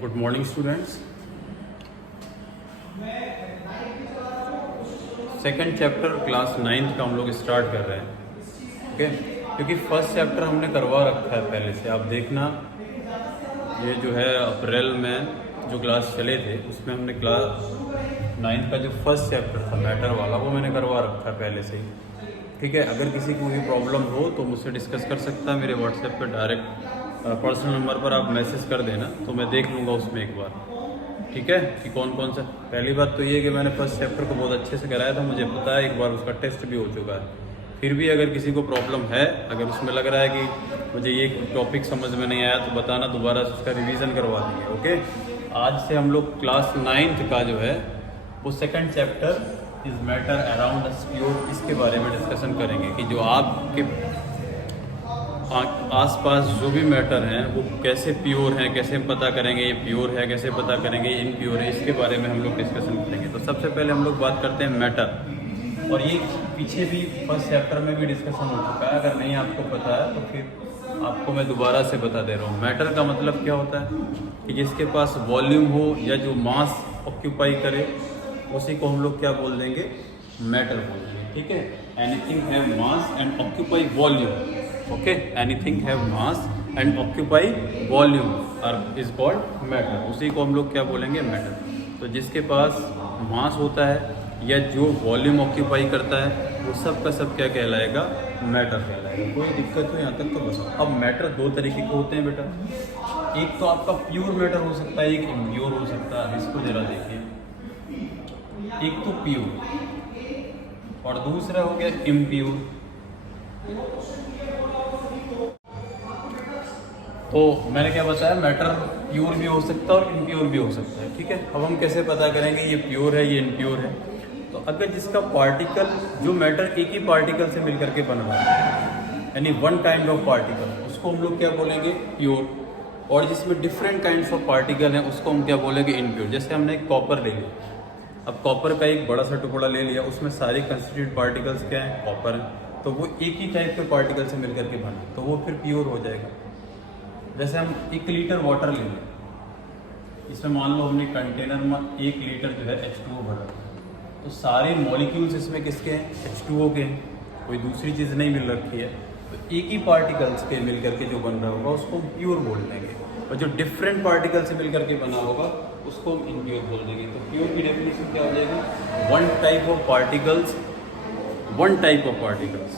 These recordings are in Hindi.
Good morning students. Second chapter class 9th का हम लोग स्टार्ट कर रहे हैं। ओके, क्योंकि फर्स्ट चैप्टर हमने करवा रखा है पहले से। आप देखना, ये जो है अप्रैल में जो क्लास चले थे उसमें हमने क्लास 9th का जो फर्स्ट चैप्टर था मैटर वाला, वो मैंने करवा रखा है पहले से ही। ठीक है, अगर किसी को भी प्रॉब्लम हो तो मुझसे डिस्कस कर सकता है। मेरे व्हाट्सएप पे डायरेक्ट पर्सनल नंबर पर आप मैसेज कर देना, तो मैं देख लूँगा उसमें एक बार। ठीक है, कि कौन कौन सा। पहली बात तो ये कि मैंने फर्स्ट चैप्टर को बहुत अच्छे से कराया था, मुझे पता है, एक बार उसका टेस्ट भी हो चुका है। फिर भी अगर किसी को प्रॉब्लम है, अगर उसमें लग रहा है कि मुझे ये टॉपिक समझ में नहीं आया, तो बताना, दोबारा उसका रिवीजन करवा देंगे। ओके, आज से हम लोग क्लास 9th का जो है वो second chapter is matter around us pure, इसके बारे में डिस्कशन करेंगे कि जो आपके आसपास जो भी मैटर हैं वो कैसे प्योर हैं, कैसे पता करेंगे ये प्योर है, कैसे पता करेंगे ये इनप्योर है, इसके बारे में हम लोग डिस्कशन करेंगे। तो सबसे पहले हम लोग बात करते हैं मैटर, और ये पीछे भी फर्स्ट चैप्टर में भी डिस्कशन हो चुका है। अगर नहीं आपको पता है तो फिर आपको मैं दोबारा से बता दे रहा हूँ। मैटर का मतलब क्या होता है कि जिसके पास वॉल्यूम हो या जो मास ऑक्यूपाई करे, उसी को हम लोग क्या बोल देंगे, मैटर बोल देंगे। ठीक है, anything have mass and occupy volume. Okay, anything have mass and occupy volume और इज कॉल्ड मैटर, उसी को हम लोग क्या बोलेंगे, मैटर। तो जिसके पास मास होता है या जो वॉल्यूम ऑक्यूपाई करता है, वो सब का सब क्या कहलाएगा, मैटर कहलाएगा। कोई दिक्कत हो यहाँ तक तो बताओ। अब मैटर दो तरीके के होते हैं बेटा, एक तो आपका प्योर मैटर हो सकता है, एक इम्प्योर हो सकता है। इसको जरा देखिए, एक तो प्योर और दूसरा हो गया इम्प्योर। तो मैंने क्या बताया, मैटर प्योर भी हो सकता है और इम्प्योर भी हो सकता है। ठीक है, अब हम कैसे पता करेंगे ये प्योर है ये इम्प्योर है। तो अगर जिसका पार्टिकल, जो मैटर एक ही पार्टिकल से मिलकर के बन रहा है, यानी वन काइंड ऑफ पार्टिकल, उसको हम लोग क्या बोलेंगे, प्योर। और जिसमें डिफरेंट काइंड्स ऑफ पार्टिकल हैं, उसको हम क्या बोलेंगे, इम्प्योर। जैसे हमने एक कॉपर ले लिया, अब कॉपर का एक बड़ा सा टुकड़ा ले लिया, उसमें सारे कंस्टिट्यूट पार्टिकल्स क्या हैं, कॉपर है, तो वो एक ही टाइप के पार्टिकल से मिलकर के बने, तो वो फिर प्योर हो जाएगा। जैसे हम 1 लीटर वाटर ले लें, इसमें मान लो हमने कंटेनर में 1 लीटर जो है H2O भरा, तो सारे मॉलिक्यूल्स इसमें किसके हैं, H2O के हैं, कोई दूसरी चीज़ नहीं मिल रखी है। तो एक ही पार्टिकल्स के मिल करके जो बन रहा होगा उसको हम प्योर बोल देंगे, और जो डिफरेंट पार्टिकल से मिल करके बना होगा उसको हम इम्प्योर बोल देंगे। तो प्योर की डेफिनेशन क्या हो जाएगी, one type of particles, one type of particles,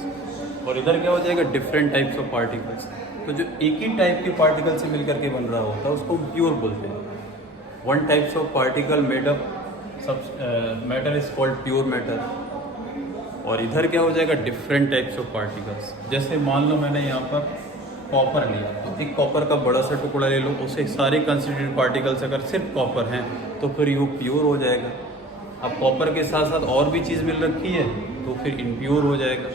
और इधर क्या हो जाएगा, डिफरेंट टाइप्स ऑफ पार्टिकल्स। तो जो एक ही टाइप के पार्टिकल से मिलकर के बन रहा होता है उसको प्योर बोलते हैं। One types of particle made up सब matter is called pure matter. और इधर क्या हो जाएगा, डिफरेंट टाइप्स ऑफ पार्टिकल्स। जैसे मान लो मैंने यहाँ पर कॉपर लिया, तो एक कॉपर का बड़ा सा टुकड़ा ले लो, उसे सारे कंस्टिट्यूट पार्टिकल्स अगर सिर्फ कॉपर हैं तो फिर ये प्योर हो जाएगा। अब कॉपर के साथ साथ और भी चीज़ मिल रखी है तो फिर इम्प्योर हो जाएगा।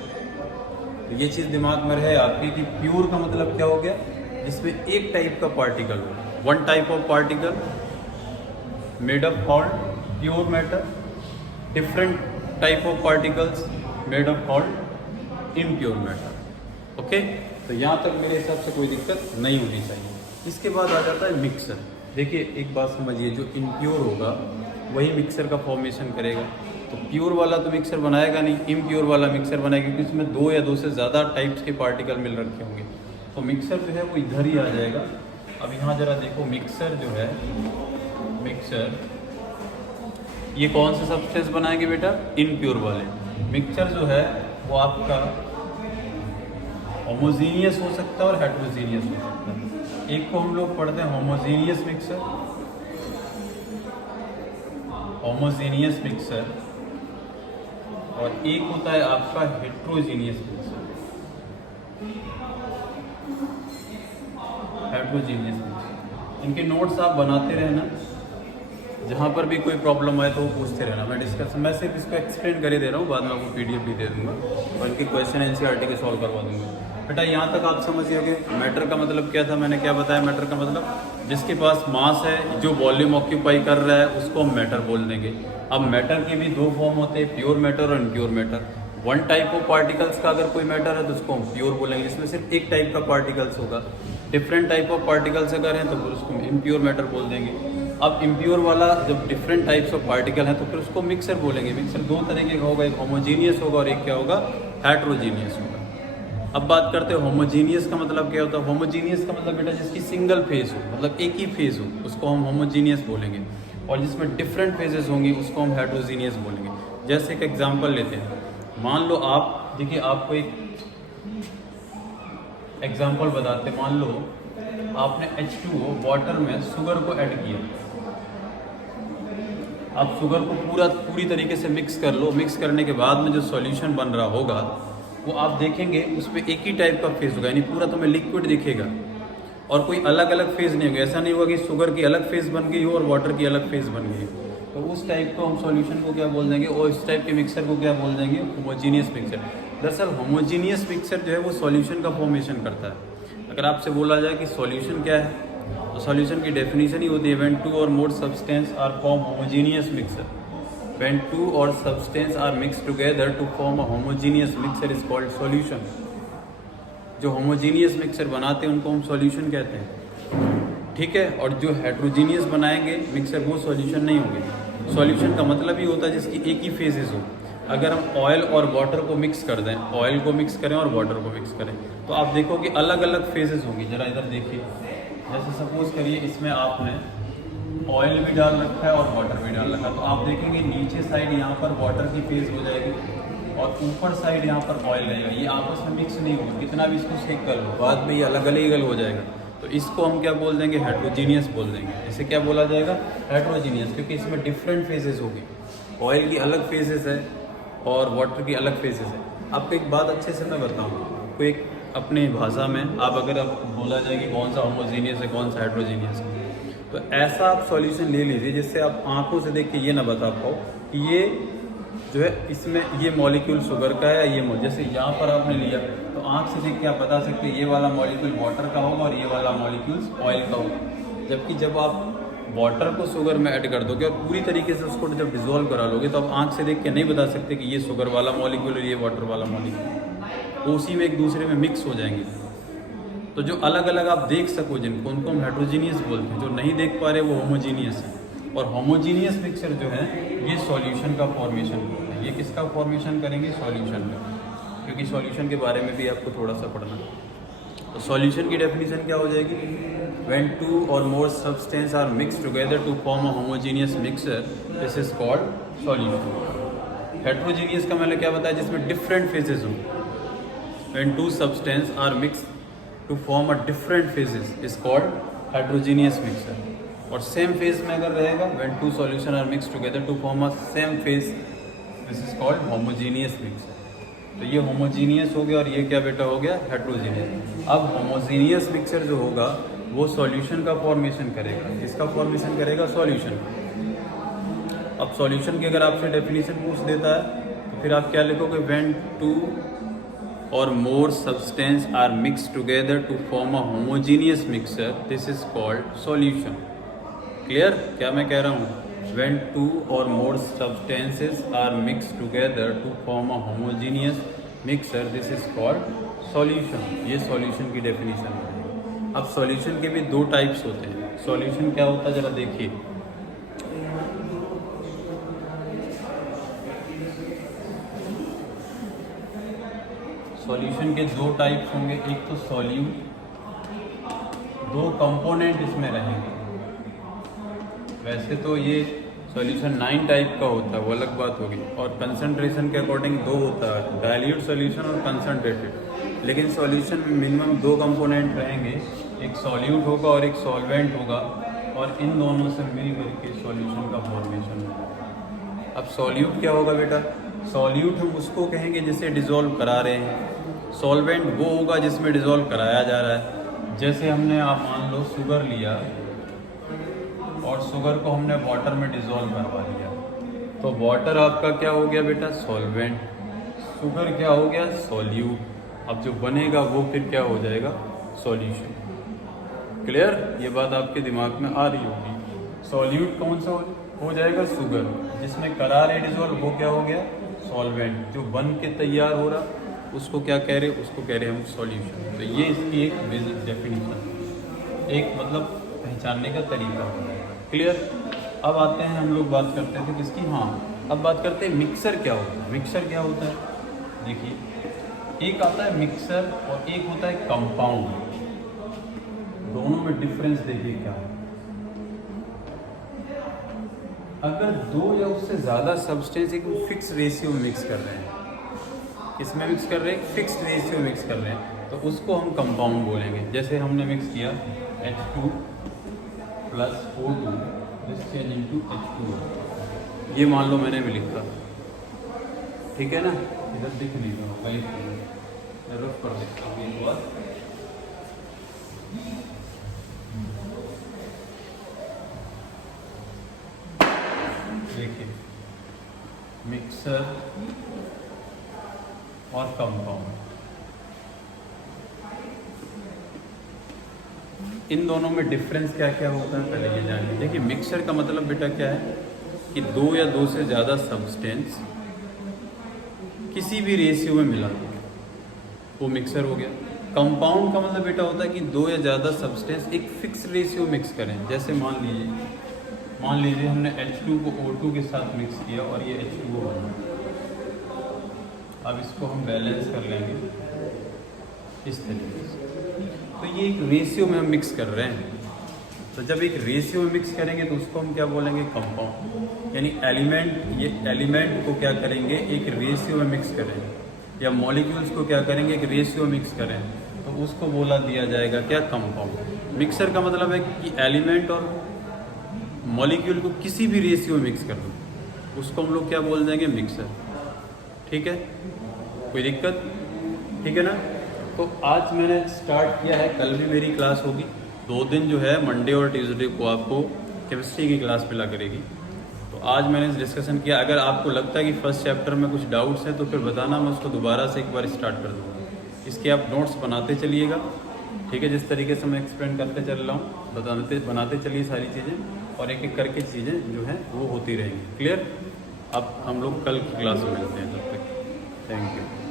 तो ये चीज़ दिमाग में रहे आपकी कि प्योर का मतलब क्या हो गया, जिसमें एक टाइप का पार्टिकल हो, one type of particle made up called pure matter, different type of particles made up called impure matter. Okay, तो यहाँ तक मेरे हिसाब से कोई दिक्कत नहीं होनी चाहिए। इसके बाद आ जाता है मिक्सर। देखिए एक बात समझिए, जो इम्प्योर होगा वही मिक्सर का फॉर्मेशन करेगा। तो प्योर वाला तो मिक्सर बनाएगा नहीं, इम्प्योर वाला मिक्सर बनाएगा, क्योंकि इसमें 2 या 2 से ज़्यादा टाइप्स के पार्टिकल मिल रखे होंगे। तो मिक्सर जो है वो इधर ही आ जाएगा। अब यहाँ ज़रा देखो, मिक्सर जो है, मिक्सर ये कौन सा सब्सटेंस बनाएंगे बेटा, इम्प्योर वाले। मिक्सचर जो है वो आपका होमोजीनियस हो सकता है और हेट्रोजीनियस हो सकता है। एक को हम लोग पढ़ते हैं होमोजीनियस मिक्सर, होमोजीनियस मिक्सर, और एक होता है आपका हेट्रोजीनियस मिक्सर, हेट्रोजीनियस मिक्सर। इनके नोट्स आप बनाते रहना, जहाँ पर भी कोई प्रॉब्लम आए तो वो पूछते रहना। मैं सिर्फ इसको एक्सप्लेन कर ही दे रहा हूँ, बाद में आपको PDF भी दे दूँगा और इनके क्वेश्चन NCERT के सॉल्व करवा दूँगा। बेटा यहाँ तक आप समझ गए मैटर का मतलब क्या था, मैंने क्या बताया। मैटर का मतलब जिसके पास मास है, जो वॉल्यूम ऑक्यूपाई कर रहा है, उसको हम मैटर बोल देंगे। अब मैटर के भी 2 फॉर्म होते हैं, प्योर मैटर और impure matter. One type of particles का अगर कोई मैटर है तो उसको हम प्योर बोलेंगे, जिसमें सिर्फ एक टाइप का पार्टिकल्स होगा। डिफरेंट टाइप ऑफ पार्टिकल्स अगर हैं तो फिर उसको इम्प्योर मैटर बोल देंगे। अब इम्प्योर वाला जब डिफरेंट टाइप्स ऑफ पार्टिकल हैं तो फिर उसको मिक्सर बोलेंगे। मिक्सर दो तरीके का होगा, एक होमोजीनियस होगा और एक क्या होगा, हेट्रोजीनियस होगा। अब बात करते हैं होमोजीनियस का मतलब क्या होता है। होमोजीनियस का मतलब बेटा जिसकी सिंगल फेज हो, मतलब एक ही फेज हो, उसको हम होमोजीनियस बोलेंगे। और जिसमें डिफरेंट फेजेस होंगी उसको हम हेट्रोजीनियस बोलेंगे। जैसे एक एग्जांपल लेते हैं, मान लो आप देखिए, आपको एक एग्जांपल बताते हैं। मान लो आपने H2O वाटर में शुगर को ऐड किया। आप शुगर को पूरी तरीके से मिक्स कर लो। मिक्स करने के बाद में जो सॉल्यूशन बन रहा होगा वो आप देखेंगे उसमें एक ही टाइप का फेज होगा, यानी पूरा तुम्हें लिक्विड दिखेगा और कोई अलग अलग फेज नहीं होगा। ऐसा नहीं होगा कि शुगर की अलग फेज बन गई हो और वाटर की अलग फेज बन गई हो। तो उस टाइप को हम सॉल्यूशन को क्या बोल देंगे, और इस टाइप के मिक्सर को क्या बोल देंगे, होमोजीनियस मिक्सर। दरअसल होमोजीनियस मिक्सर जो है वो सॉल्यूशन का फॉर्मेशन करता है। अगर आपसे बोला जाए कि सॉल्यूशन क्या है, तो सॉल्यूशन की डेफिनेशन ही होती है when two or more substance are form homogeneous mixer. When two or substance are mixed together to form a homogeneous mixture is called solution। जो homogeneous mixture बनाते हैं उनको हम solution कहते हैं, ठीक है। और जो heterogeneous बनाएंगे mixture वो solution नहीं होंगे। solution का मतलब ही होता है जिसकी एक ही phases हो। अगर हम ऑयल और वाटर को मिक्स कर दें, ऑयल को मिक्स करें और वाटर को मिक्स करें, तो आप देखोगे अलग अलग फेजेस होंगी। जरा इधर देखिए, जैसे सपोज करिए इसमें आपने ऑयल भी डाल रखा है और वाटर भी डाल रखा है, तो आप देखेंगे नीचे साइड यहाँ पर वाटर की फेज हो जाएगी और ऊपर साइड यहाँ पर ऑयल रहेगा। ये आपस में मिक्स नहीं होगा, कितना भी इसको सेक कर लो बाद में ये अलग अलग हो जाएगा। तो इसको हम क्या बोल देंगे, हेट्रोजीनियस बोल देंगे। इसे क्या बोला जाएगा, हेट्रोजीनियस, क्योंकि इसमें डिफरेंट फेजेस होगी। ऑयल की अलग फेजेस है और वाटर की अलग फेजेस है। आपको एक बात अच्छे से मैं बताऊँ, कोई एक अपने भाषा में आप अगर आप बोला जाए कि कौन सा होमोजीनियस है कौन सा हेट्रोजीनियस है, तो ऐसा आप सॉल्यूशन ले लीजिए जिससे आप आंखों से देख के ये ना बता पाओ कि ये जो है इसमें ये मॉलिक्यूल शुगर का है या ये जैसे यहाँ पर आपने लिया तो आंख से देख के आप बता सकते हैं ये वाला मॉलिक्यूल वाटर का होगा और ये वाला मॉलिक्यूल ऑयल का होगा। जबकि जब आप वाटर को शुगर में ऐड कर दोगे और पूरी तरीके से उसको जब डिजोल्व करा लोगे तो आप आंख से देख के नहीं बता सकते कि ये शुगर वाला मॉलिक्यूल और ये वाटर वाला मॉलिक्यूल, वो उसी में एक दूसरे में मिक्स हो जाएंगे। तो जो अलग अलग आप देख सको जिनको, उनको हम हेट्रोजीनियस बोलते हैं। जो नहीं देख पा रहे वो होमोजीनियस है। और होमोजीनियस मिक्सचर जो है ये सॉल्यूशन का फॉर्मेशन करते हैं। ये किसका फॉर्मेशन करेंगे, सॉल्यूशन का, क्योंकि सॉल्यूशन के बारे में भी आपको थोड़ा सा पढ़ना है। तो सॉल्यूशन की डेफिनेशन क्या हो जाएगी, when two or more substance are mix together to form a homogeneous mixture, this is called solution. Heterogeneous का मैंने क्या बताया, जिसमें डिफरेंट फेजेस हो। When two substance are mix to form a different phases is called heterogeneous mixture। और same phase में अगर रहेगा when two solution are mixed together to form a same phase, this is called homogeneous mixture। तो ये homogeneous हो गया और ये क्या बेटा हो गया, heterogeneous। अब homogeneous mixture जो होगा वो solution का formation करेगा। किसका formation करेगा, solution। अब solution की अगर आपसे definition पूछ देता है तो फिर आप क्या लिखोगे, when two or more substance are mixed together to form a homogeneous mixture, this is called solution। Clear? क्या मैं कह रहा हूँ, when two or more substances are mixed together to form a homogeneous mixture, this is called solution। ये solution की definition है। अब solution के भी दो types होते हैं। solution क्या होता है जरा देखिए, सॉल्यूशन के दो टाइप्स होंगे, एक तो सॉल्यूट, दो कंपोनेंट इसमें रहेंगे। वैसे तो ये सॉल्यूशन 9 टाइप का होता है, वो अलग बात होगी, और कंसंट्रेशन के अकॉर्डिंग दो होता है, डाइल्यूट सॉल्यूशन और कंसंट्रेटेड। लेकिन सॉल्यूशन में मिनिमम दो कंपोनेंट रहेंगे, एक सॉल्यूट होगा और एक सॉल्वेंट होगा, और इन दोनों से मिल करके सॉल्यूशन का फॉर्मेशन होगा। अब सॉल्यूट क्या होगा बेटा, सॉल्यूट हम उसको कहेंगे जिसे डिज़ोल्व करा रहे हैं, सॉल्वेंट वो होगा जिसमें डिज़ोल्व कराया जा रहा है। जैसे हमने आप मान लो शुगर लिया और शुगर को हमने वाटर में डिज़ोल्व करवा दिया, तो वाटर आपका क्या हो गया बेटा, सॉल्वेंट, शुगर क्या हो गया, सॉल्यूट। अब जो बनेगा वो फिर क्या हो जाएगा, सॉल्यूशन। क्लियर, ये बात आपके दिमाग में आ रही होगी। सॉल्यूट कौन सा हो जाएगा, शुगर, जिसमें करा रहे डिज़ोल्व वो क्या हो गया, सॉल्वेंट। जो बन के तैयार हो रहा उसको क्या कह रहे, उसको कह रहे हम सॉल्यूशन। तो ये इसकी एक बेसिक डेफिनेशन। एक मतलब पहचानने का तरीका होता है। क्लियर। अब आते हैं हम लोग बात करते थे किसकी, हाँ अब बात करते हैं मिक्सर क्या होता है। मिक्सर क्या होता है, देखिए एक आता है मिक्सर और एक होता है कंपाउंड। दोनों में डिफरेंस देखिए क्या है। अगर दो या उससे ज़्यादा सब्सटेंस एक फिक्स रेशियो में मिक्स कर रहे हैं, इसमें मिक्स कर रहे हैं फिक्स रेशियो में मिक्स कर रहे हैं, तो उसको हम कंपाउंड बोलेंगे। जैसे हमने मिक्स किया H2 plus O2 this change into H2O, ये मान लो मैंने भी लिखा, ठीक है ना, इधर दिख नहीं रहा कहीं रफ कर देता हूँ एक बार। देखिए मिक्सर और कंपाउंड, इन दोनों में डिफरेंस क्या क्या होता है पहले ये जानिए। देखिए मिक्सर का मतलब बेटा क्या है कि दो या दो से ज़्यादा सब्सटेंस किसी भी रेशियो में मिला वो मिक्सर हो गया। कंपाउंड का मतलब बेटा होता है कि दो या ज़्यादा सब्सटेंस एक फिक्स रेशियो मिक्स करें। जैसे मान लीजिए हमने H2 को O2 के साथ मिक्स किया और ये H2O बना। अब इसको हम बैलेंस कर लेंगे इस तरीके से, तो ये एक रेशियो में हम मिक्स कर रहे हैं। तो जब एक रेशियो में मिक्स करेंगे तो उसको हम क्या बोलेंगे, कंपाउंड। यानी एलिमेंट, ये एलिमेंट को क्या करेंगे एक रेशियो में मिक्स करें, या मॉलिक्यूल्स को क्या करेंगे एक रेशियो मिक्स करें, तो उसको बोला दिया जाएगा क्या, कंपाउंड। मिक्सर का मतलब है कि एलिमेंट और मॉलिक्यूल को किसी भी रेशियो में मिक्स कर दो, उसको हम लोग क्या बोल देंगे, मिक्सर। ठीक है, कोई दिक्कत, ठीक है ना। तो आज मैंने स्टार्ट किया है, कल भी मेरी क्लास होगी। 2 दिन जो है मंडे और ट्यूसडे को आपको केमिस्ट्री की क्लास मिला करेगी। तो आज मैंने डिस्कशन किया, अगर आपको लगता है कि फर्स्ट चैप्टर में कुछ डाउट्स हैं तो फिर बताना, मैं उसको दोबारा से एक बार स्टार्ट कर दूँगा। इसके आप नोट्स बनाते चलिएगा, ठीक है, जिस तरीके से मैं एक्सप्लेन करते चल रहा हूँ बनाते चलिए सारी चीज़ें, और एक एक करके चीज़ें जो हैं वो होती रहेंगी। क्लियर। अब हम लोग कल की क्लास में मिलते हैं, तब तक थैंक यू।